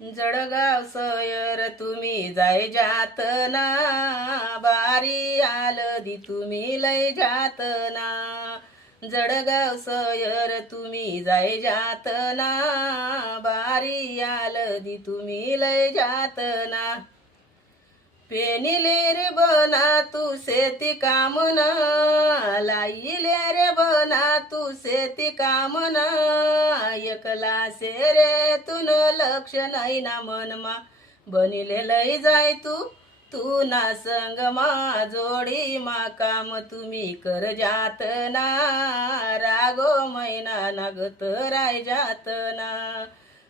जळगाव सयर तुम्ही जाय जात ना, बारी आलदी तुम्ही लय जात ना. जळगाव सयर तुम्ही जाय जात ना, बारी आलदी तुम्ही लय जात ना. पेनिले रे बना तू शेती कामना, लाईले रे बना तू शेती कामना. एकला से रे तुन लक्ष नाही ना मनमा, बनिले लय जाय तू ना संग मा. जोडी मा काम तुम्ही कर जात ना, रागो मैना नागत राय जात ना.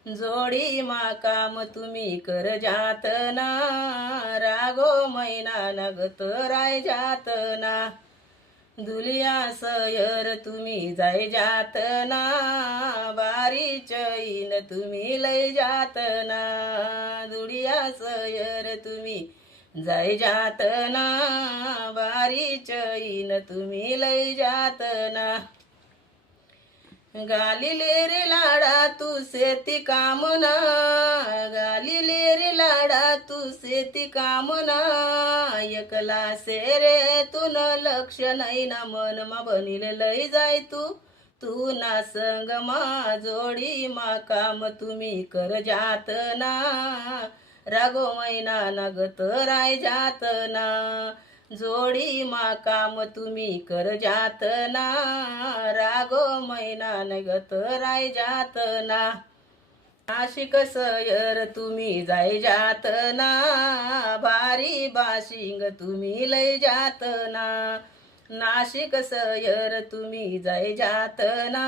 जोडी मा काम तुम्ही कर जात ना, रागो मैना नगत राय जात ना. दुलिया सयर तुम्ही जाय जात ना, बारी चैन तुम्ही लय जात ना. दुलिया सयर तुम्ही जाय जात ना, बारी चैन तुम्ही लय जात ना. गालिले रे लाडा तू शेती कामना, गालिले रे लाडा तू शेती कामना. एकला से रे तुन लक्ष नाही ना मनमा, बनिले लय जाय तू ना संग मा. जोडी मा काम तुम्ही कर जात ना, रागो मैना नगत राय जात ना. जोडी मा काम तुम्ही कर जात ना, रागो मैना नगत राय जात ना. नाशिक सयर तुम्ही जाय जात ना, भारी बाशिंग तुम्ही लय जात ना. नाशिक सयर तुम्ही जाय जात ना,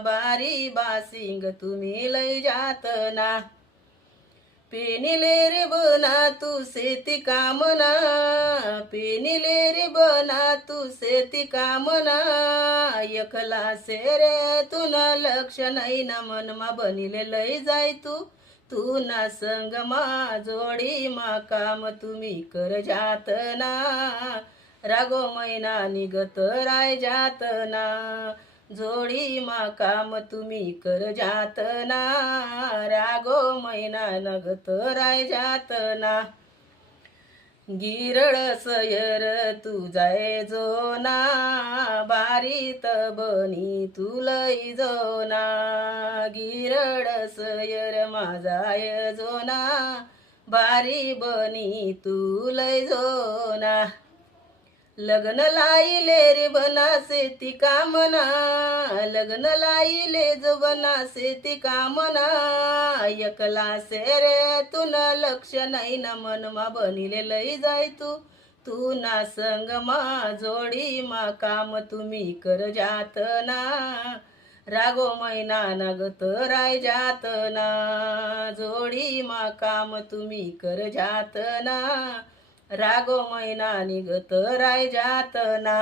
भारी बाशिंग तुम्ही लय जात ना. पेनिले रे बना तू शेती कामना, पेनिले रे बना तू शेती कामना. एकला से रे तुन लक्ष नाही ना मनमा, बनिले लय जाय तू ना संग मा. जोडी मा काम तुम्ही कर जात ना, रागो मैना निगत राय जात ना. जोडी मा काम तुम्ही कर जात ना, रागो मैना नगत राय जात ना. गिरड सयर तू जाय जो ना, बारीत बनी तू लय जो ना. गिरड सयर माझाय जो ना, बारी बनी तू लय जो ना. लग्न लाईले रे बना शेती कामना, लग्न लाईले जो बना शेती कामना. एकला से रे तुन लक्ष नाही ना मनमा, बनिले लय जाय तू ना संग मा. जोडी मा काम तुम्ही कर जात ना, रागो मैना नगत राय जात ना. जोडी मा काम तुम्ही कर जात ना, रागो मैना निगत राय जात ना.